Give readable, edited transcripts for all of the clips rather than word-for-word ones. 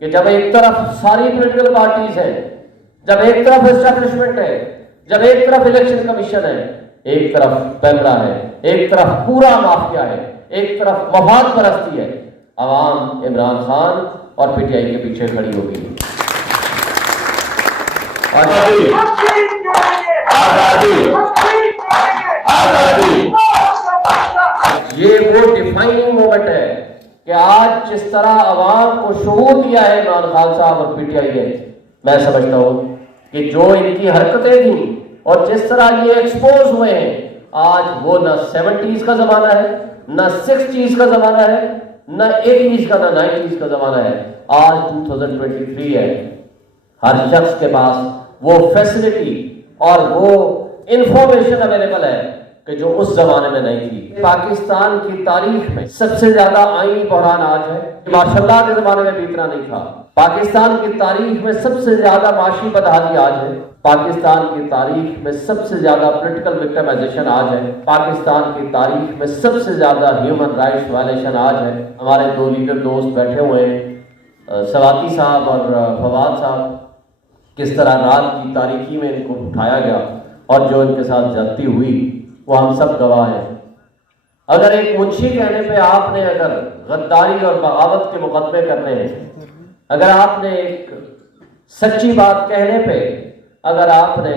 کہ جب ایک طرف ساری پولیٹیکل پارٹیز ہیں، جب ایک طرف اسٹیبلشمنٹ ہے، جب ایک طرف الیکشن کمیشن ہے، ایک طرف پیمرا ہے، ایک طرف پورا مافیا ہے، ایک طرف مفاد پرستی ہے، عوام عمران خان اور پی ٹی آئی کے پیچھے کھڑی ہوگی۔ یہ وہ ڈیفائننگ مومنٹ ہے کہ آج جس طرح عوام کو شعور دیا ہے عمران خان صاحب اور پی ٹی آئی نے، میں سمجھتا ہوں کہ جو ان کی حرکتیں تھیں اور جس طرح یہ ایکسپوز ہوئے ہیں، آج وہ نہ 70s کا زمانہ ہے، نہ 60s کا زمانہ ہے، نہ 80s کا، نہ 90s کا زمانہ ہے، آج 2023 ہے۔ ہر شخص کے پاس وہ فیسلٹی اور وہ انفارمیشن اویلیبل ہے کہ جو اس زمانے میں نہیں تھی۔ پاکستان کی تاریخ میں سب سے زیادہ آئینی بحران آج ہے، ماشاء اللہ کے زمانے میں بھی اتنا نہیں تھا۔ پاکستان کی تاریخ میں سب سے زیادہ معاشی بدحالی آج ہے، پاکستان کی تاریخ میں سب سے زیادہ پولیٹیکل وکٹمائزیشن آج ہے، پاکستان کی تاریخ میں سب سے زیادہ ہیومن رائٹس وائلیشن آج ہے۔ ہمارے دو لیڈر دوست بیٹھے ہوئے ہیں، سواتی صاحب اور فواد صاحب، کس طرح رات کی تاریکی میں ان کو اٹھایا گیا اور جو ان کے ساتھ زیادتی ہوئی وہ ہم سب گواہ ہیں۔ اگر ایک منشی کہنے پہ آپ نے اگر غداری اور بغاوت کے مقدمے کرنے ہیں، اگر آپ نے ایک سچی بات کہنے پہ اگر آپ نے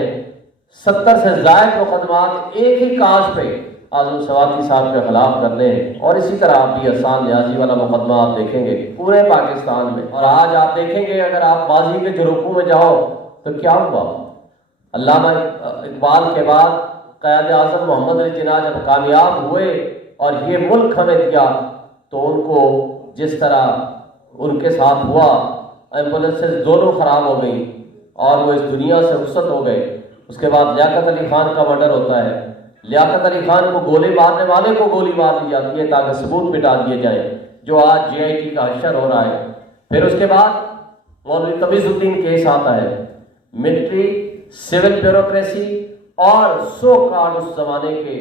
70 سے زائد مقدمات ایک ہی کاز پہ اعظم سواتی صاحب کے خلاف کرنے ہیں، اور اسی طرح آپ بھی احسان نیازی والا مقدمہ آپ دیکھیں گے پورے پاکستان میں، اور آج آپ دیکھیں گے اگر آپ ماضی کے جھروکوں میں جاؤ تو کیا ہوا؟ علامہ اقبال کے بعد قائد اعظم محمد علی جناح جب کامیاب ہوئے اور یہ ملک ہمیں دیا تو ان کو جس طرح ان کے ساتھ ہوا، ایمبولینسز دونوں خراب ہو گئیں اور وہ اس دنیا سے رخصت ہو گئے۔ اس کے بعد لیاقت علی خان کا مرڈر ہوتا ہے، لیاقت علی خان کو گولی مارنے والے کو گولی مار دی جاتی ہے تاکہ ثبوت مٹا دیے جائیں، جو آج جے آئی ٹی کا حشر ہو رہا ہے۔ پھر اس کے بعد مولوی تمیز الدین کیس آتا ہے، ملٹری سول بیوروکریسی اور سو کارڈ اس زمانے کے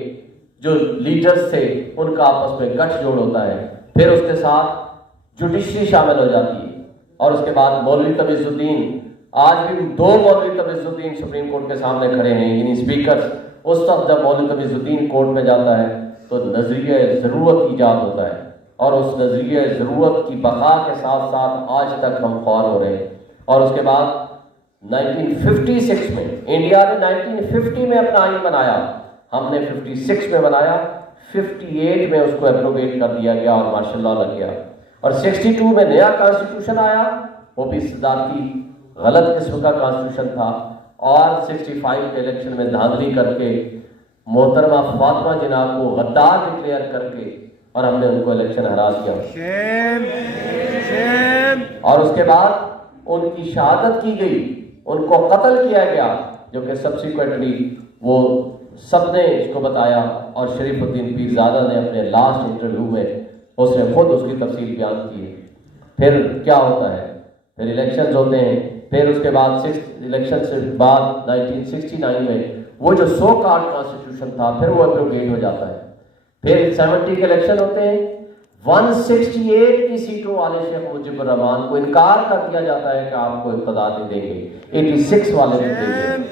جو لیڈرز تھے ان کا آپس میں گٹھ جوڑ ہوتا ہے، پھر اس کے ساتھ جوڈیشری شامل ہو جاتی ہے، اور اس کے بعد مولوی تمیز الدین، آج بھی دو مولوی تمیز الدین سپریم کورٹ کے سامنے کھڑے ہیں، یعنی اسپیکرز۔ اس وقت جب مولوی تمیز الدین کورٹ میں جاتا ہے تو نظریہ ضرورت ایجاد ہوتا ہے، اور اس نظریہ ضرورت کی بقا کے ساتھ ساتھ آج تک ہم خوار ہو رہے ہیں۔ اور اس کے بعد 1956 میں انڈیا نے 1950 میں اپنا آئین بنایا، ہم نے 56 میں بنایا، 58 میں اس کو اپروویٹ کر دیا گیا اور ماشاء اللہ لگ گیا، اور 62 میں نیا کانسٹیٹیوشن آیا، وہ بھی صدارتی غلط قسم کا کانسٹیٹیوشن تھا، اور 65 کے الیکشن میں دھاندلی کر کے محترمہ فاطمہ جناح کو غدار ڈکلیئر کر کے اور ہم نے ان کو الیکشن ہرا دیا۔ اور اس کے بعد ان کی شہادت کی گئی، ان کو قتل کیا گیا، جو کہ سبسیکوئنٹلی وہ سب نے اس کو بتایا، اور شریف الدین پیرزادہ نے اپنے لاسٹ انٹرویو میں اس نے خود اس کی تفصیل بیان کی ہے۔ پھر کیا ہوتا ہے؟ پھر الیکشنز ہوتے ہیں، پھر اس کے بعد الیکشن سے بعد 1969 میں وہ جو 100 کارڈ کانسٹیٹیوشن تھا پھر وہ اپروگیٹ ہو جاتا ہے۔ پھر 70 کے الیکشن ہوتے ہیں، 168 کی سیٹوں والے شیخ مجیب الرحمان کو انکار کر دیا جاتا ہے کہ آپ کو اقتدار نہیں دیں گے، 86 والے کو دیں گے۔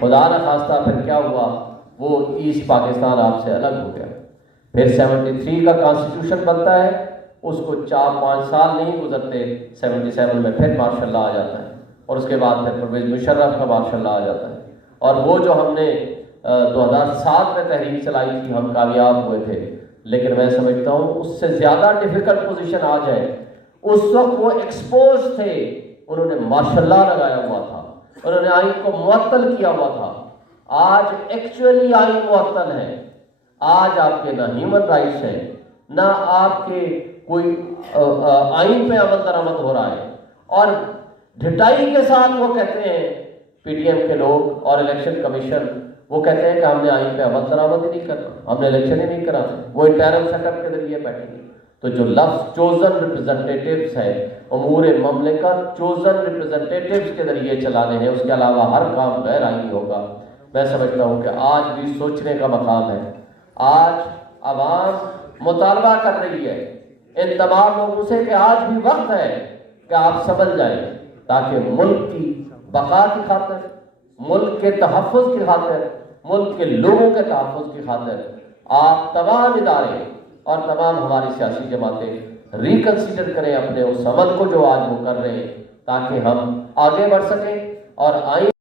خدا نہ خواستہ پھر کیا ہوا، وہ ایسٹ پاکستان آپ سے الگ ہو گیا۔ پھر 73 کا کانسٹیٹیوشن بنتا ہے، اس کو 4-5 سال نہیں گزرتے، 77 میں پھر مارشاء اللہ آ جاتا ہے، اور اس کے بعد پھر پرویز مشرف کا مارشاء اللہ آ جاتا ہے، اور وہ جو ہم نے 2007 میں تحریک چلائی تھی ہم کامیاب ہوئے تھے، لیکن میں سمجھتا ہوں اس سے زیادہ ڈیفیکلٹ پوزیشن آج ہے۔ اس وقت وہ ایکسپوز تھے، انہوں نے ماشاء اللہ لگایا ہوا تھا، انہوں نے آئین کو معطل کیا ہوا تھا۔ آج ایکچولی آئین معطل ہے، آج آپ کے نہ ہیومن رائٹس ہیں، نہ آپ کے کوئی آئین پہ عمل درآمد ہو رہا ہے، اور ڈھٹائی کے ساتھ وہ کہتے ہیں پی ٹی ایم کے لوگ اور الیکشن کمیشن، وہ کہتے ہیں کہ ہم نے آئین پہ عمل درآمد ہی نہیں کرنا، ہم نے الیکشن ہی نہیں کراتے، وہ انٹرنل سیٹ اپ کے ذریعے بیٹھیں گے۔ تو جو لفظ چوزن ریپرزنٹیٹیوز ہے، امور مملکت چوزن ریپرزنٹیٹیوز کے ذریعے چلانے ہیں، اس کے علاوہ ہر کام غیر آئینی ہوگا۔ میں سمجھتا ہوں کہ آج بھی سوچنے کا مقام ہے، آج عوام مطالبہ کر رہی ہے ان تمام لوگوں سے کہ آج بھی وقت ہے کہ آپ سمجھ جائیں تاکہ ملک کی بقا کی خاطر، ملک کے تحفظ کی خاطر، ملک کے لوگوں کے تحفظ کی خاطر آپ تمام ادارے اور تمام ہماری سیاسی جماعتیں ریکنسیڈر کریں اپنے اس عمل کو جو آج وہ کر رہے ہیں، تاکہ ہم آگے بڑھ سکیں اور آئیں